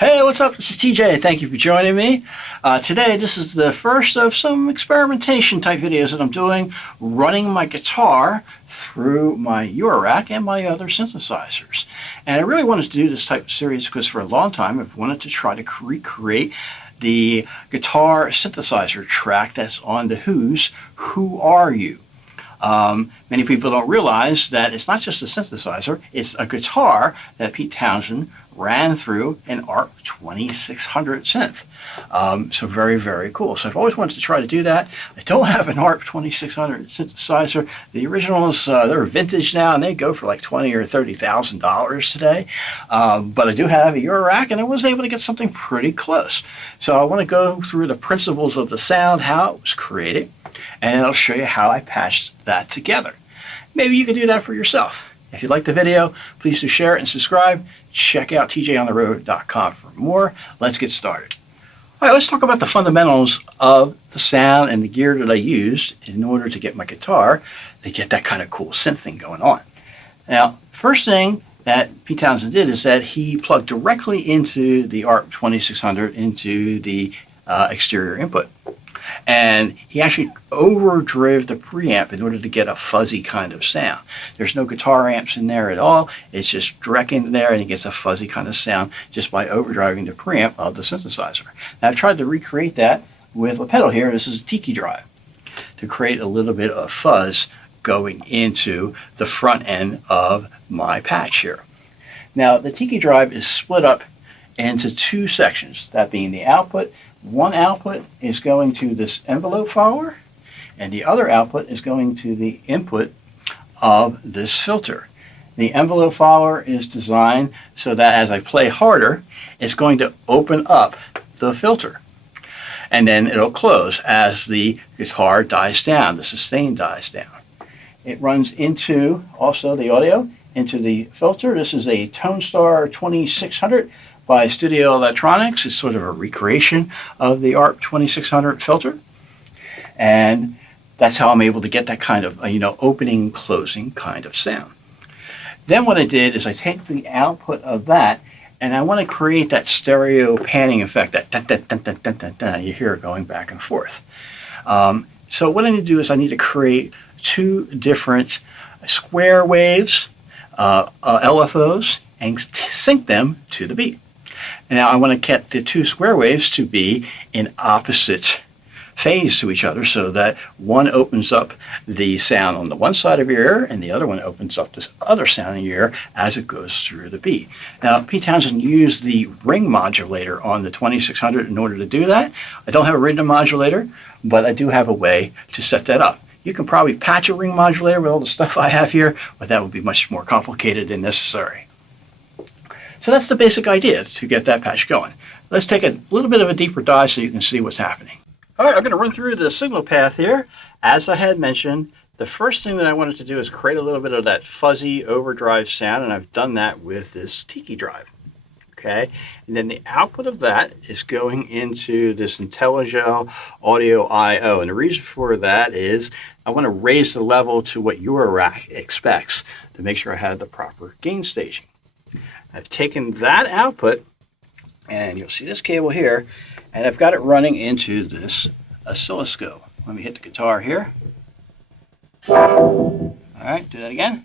Hey, what's up? This is TJ. Thank you for joining me. Today, this is the first of some experimentation type videos that I'm doing, running my guitar through my Eurorack and my other synthesizers. And I really wanted to do this type of series because for a long time I've wanted to try to recreate the guitar synthesizer track that's on the Who's Who Are You? Many people don't realize that it's not just a synthesizer, it's a guitar that Pete Townshend ran through an ARP 2600 synth. So very, very cool. So I've always wanted to try to do that. I don't have an ARP 2600 synthesizer. The originals, they're vintage now and they go for like $20,000 or $30,000 today. But I do have a Eurorack and I was able to get something pretty close. So I want to go through the principles of the sound, how it was created, and I'll show you how I patched that together. Maybe you can do that for yourself. If you like the video, please do share it and subscribe. Check out tjontheroad.com for more. Let's get started. All right, let's talk about the fundamentals of the sound and the gear that I used in order to get my guitar to get that kind of cool synth thing going on. Now, first thing that Pete Townshend did is that he plugged directly into the ARP 2600 into the exterior input. And he actually overdrove the preamp in order to get a fuzzy kind of sound. There's no guitar amps in there at all. It's just direct in there and he gets a fuzzy kind of sound just by overdriving the preamp of the synthesizer. Now I've tried to recreate that with a pedal here. This is a Tiki Drive to create a little bit of fuzz going into the front end of my patch here. Now the Tiki Drive is split up into two sections, that being the output. One output is going to this envelope follower, and the other output is going to the input of this filter. The envelope follower is designed so that as I play harder, it's going to open up the filter. And then it'll close as the guitar dies down, the sustain dies down. It runs into also the audio, into the filter. This is a Tonestar 2600. By Studio Electronics. It's sort of a recreation of the ARP 2600 filter. And that's how I'm able to get that kind of, opening, closing kind of sound. Then what I did is I take the output of that and I want to create that stereo panning effect, that dun, dun, dun, dun, dun, dun, dun, you hear it going back and forth. So what I need to do is I need to create two different square waves, LFOs, and sync them to the beat. Now I want to get the two square waves to be in opposite phase to each other so that one opens up the sound on the one side of your ear and the other one opens up this other sound in your ear as it goes through the beat. Now Pete Townshend used the ring modulator on the 2600 in order to do that. I don't have a rhythm modulator, but I do have a way to set that up. You can probably patch a ring modulator with all the stuff I have here, but that would be much more complicated than necessary. So that's the basic idea to get that patch going. Let's take a little bit of a deeper dive so you can see what's happening. All right, I'm going to run through the signal path here. As I had mentioned, the first thing that I wanted to do is create a little bit of that fuzzy overdrive sound, and I've done that with this Tiki Drive. Okay, and then the output of that is going into this Intelligel Audio I, and the reason for that is I want to raise the level to what Eurorack expects to make sure I have the proper gain staging. I've taken that output, and you'll see this cable here, and I've got it running into this oscilloscope. Let me hit the guitar here. All right, do that again.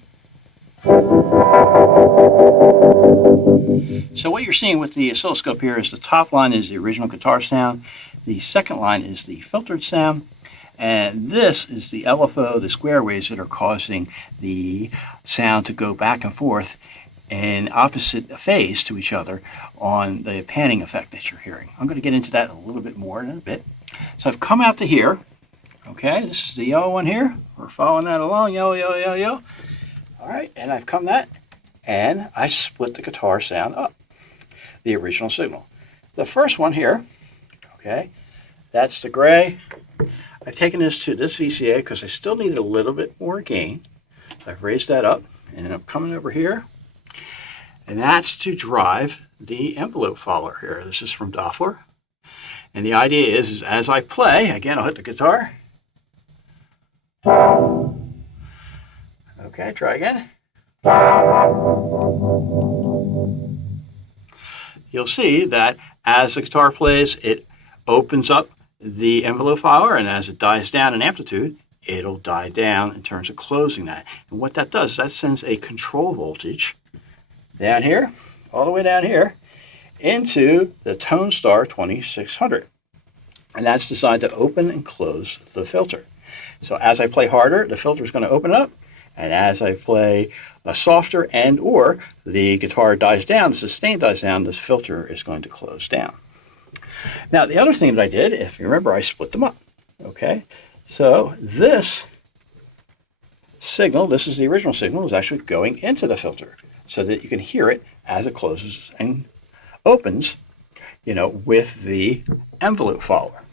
So what you're seeing with the oscilloscope here is the top line is the original guitar sound, the second line is the filtered sound, and this is the LFO, the square waves that are causing the sound to go back and forth in opposite phase to each other on the panning effect that you're hearing. I'm going to get into that a little bit more in a bit. So I've come out to here. Okay, this is the yellow one here. We're following that along, yellow, yellow, yellow, yellow. All right, and I've come that, and I split the guitar sound up, the original signal. The first one here, okay, that's the gray. I've taken this to this VCA because I still needed a little bit more gain. So I've raised that up, and I'm coming over here, and that's to drive the envelope follower here. This is from Doepfer. And the idea is as I play, again, I'll hit the guitar. Okay, try again. You'll see that as the guitar plays, it opens up the envelope follower, and as it dies down in amplitude, it'll die down in terms of closing that. And what that does is that sends a control voltage down here, all the way down here, into the Tonestar 2600. And that's designed to open and close the filter. So as I play harder, the filter is going to open up, and as I play a softer and or the guitar dies down, the sustain dies down, this filter is going to close down. Now the other thing that I did, if you remember, I split them up. Okay, so this signal, this is the original signal, is actually going into the filter so that you can hear it as it closes and opens, you know, with the envelope follower.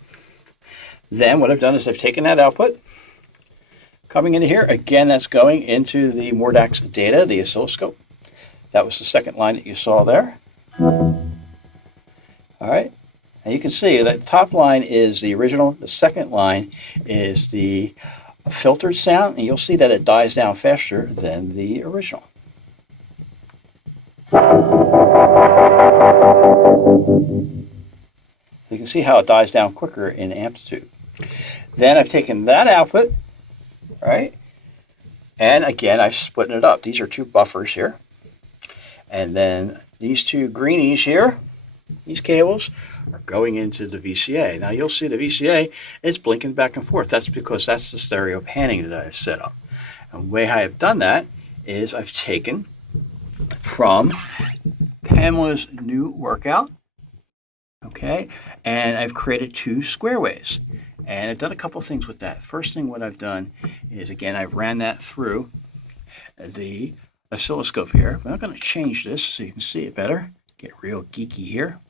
Then what I've done is I've taken that output, coming into here, again, that's going into the Mordax Data, the oscilloscope. That was the second line that you saw there. All right, and you can see that the top line is the original, the second line is the filtered sound, and you'll see that it dies down faster than the original. You can see how it dies down quicker in amplitude. Then I've taken that output, right, and again I've split it up. These are two buffers here, and then these two greenies here, these cables, are going into the VCA. Now you'll see the VCA is blinking back and forth. That's because that's the stereo panning that I've set up. And the way I have done that is I've taken from Pamela's new workout, okay, and I've created two square waves. And I've done a couple things with that. First thing what I've done is, again, I've ran that through the oscilloscope here. But I'm going to change this so you can see it better. Get real geeky here.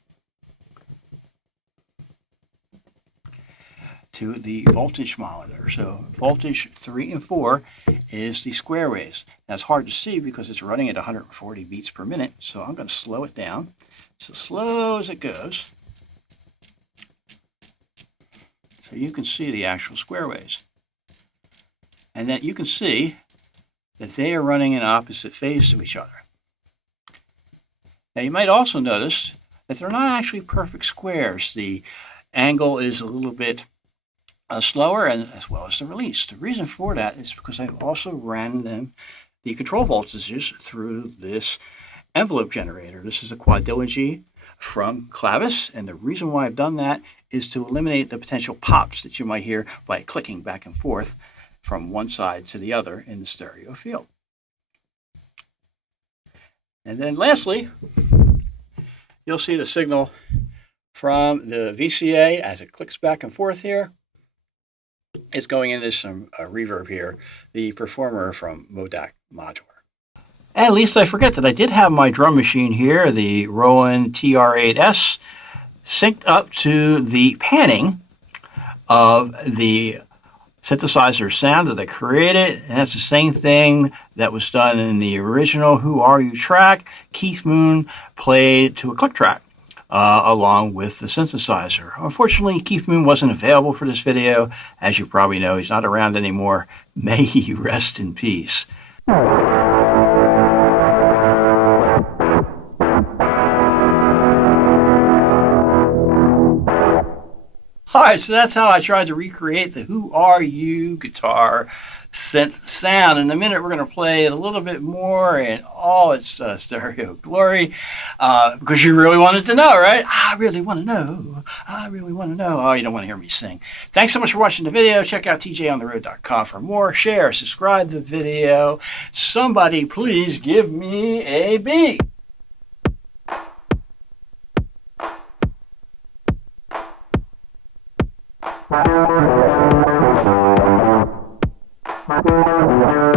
To the voltage monitor. So voltage 3 and 4 is the square waves. That's hard to see because it's running at 140 beats per minute. So I'm going to slow it down. So slow as it goes. So you can see the actual square waves. And then you can see that they are running in opposite phase to each other. Now you might also notice that they're not actually perfect squares. The angle is a little bit slower, and as well as the release. The reason for that is because I've also ran the control voltages through this envelope generator. This is a Quadigy from Klavis, and the reason why I've done that is to eliminate the potential pops that you might hear by clicking back and forth from one side to the other in the stereo field. And then lastly, you'll see the signal from the VCA as it clicks back and forth here. It's going into some reverb here, the Performer from Mordax Modular. At least I forget that I did have my drum machine here, the Roland TR-8S, synced up to the panning of the synthesizer sound that I created, and that's the same thing that was done in the original Who Are You track. Keith Moon played to a click track along with the synthesizer. Unfortunately, Keith Moon wasn't available for this video. As you probably know, he's not around anymore. May he rest in peace. All right, so that's how I tried to recreate the Who Are You guitar synth sound. In a minute, we're going to play it a little bit more in all its stereo glory because you really wanted to know, right? I really want to know. I really want to know. Oh, you don't want to hear me sing. Thanks so much for watching the video. Check out tjontheroad.com for more. Share, subscribe the video. Somebody please give me a beat. Thank you.